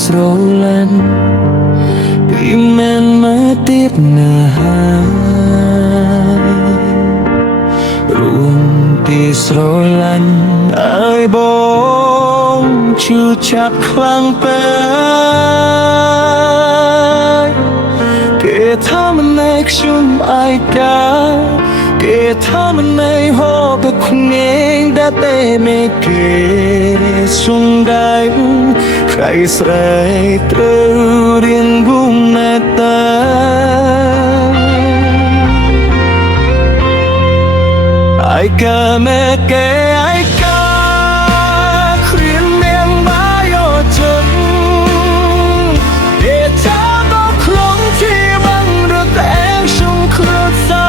ស្រឡាញ់ពីមិនមកទៀតណារួមពីស្រឡាញ់ឲ្យបងឈឺចាប់ខ្លាំងពេកគេថាមិនឯងខ្ញុំអាយកាគេថាមិនឯងហូបតែខ្ញុំដែលតែមិនគេសួងได้ใครស្រីត្រូវរៀនគុំមេត្តាអាយកាមេគេអាយកាគ្រៀនមានបាយអត់ចឹងដែលថាមកក្នុងជីវិតរត់តែជុំគ្រួសា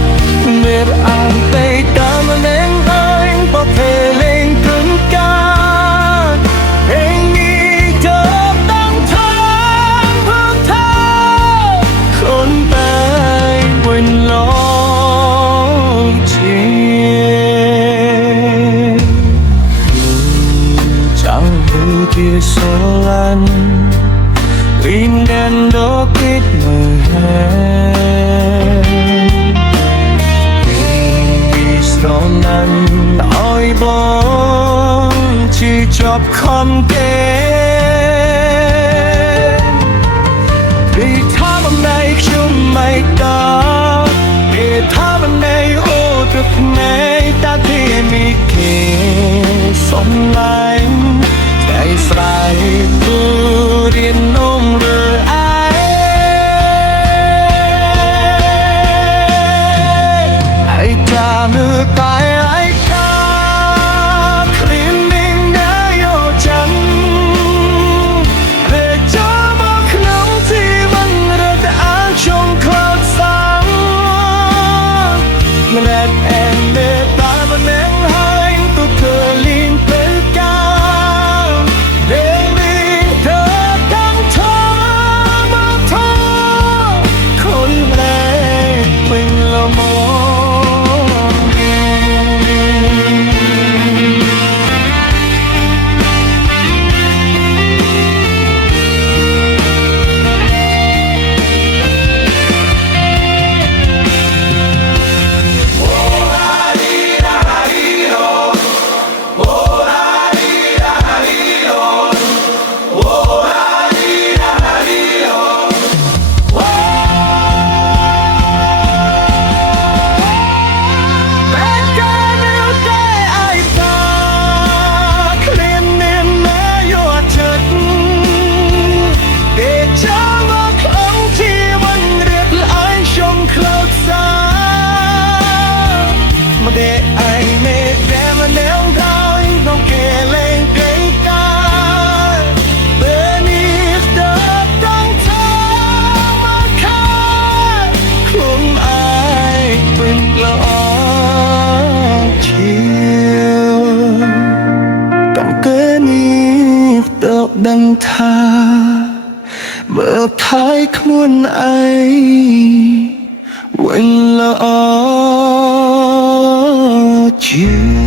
រមេរអានតែតាមនឹងអើយបកទេលេងគំកាជាស្រឡាញ់រីនដែនដ៏គិតមើលពីស្រឡាញ់ឲ្យបងជាជាប់ខំគេពីថាមិនได้ខ្ញុំមិនដល់ពីថាមិនได้អូទឹកភ្នែកតាទីមីគេសំឡាញ់ស្រ័យទូរៀននំរើអាយតាមើលតែអាយកាគ្រៀននឹងได้យោจันពេលចូលមកក្នុងជីវិតរត់អានជុំខ្លោចសាំម្លែកអែមេតាមិននឹងហើយទុកធ្វើលីងពេលកាដឹងថាមើលថៃខ្លួនឯងវិញល្អជា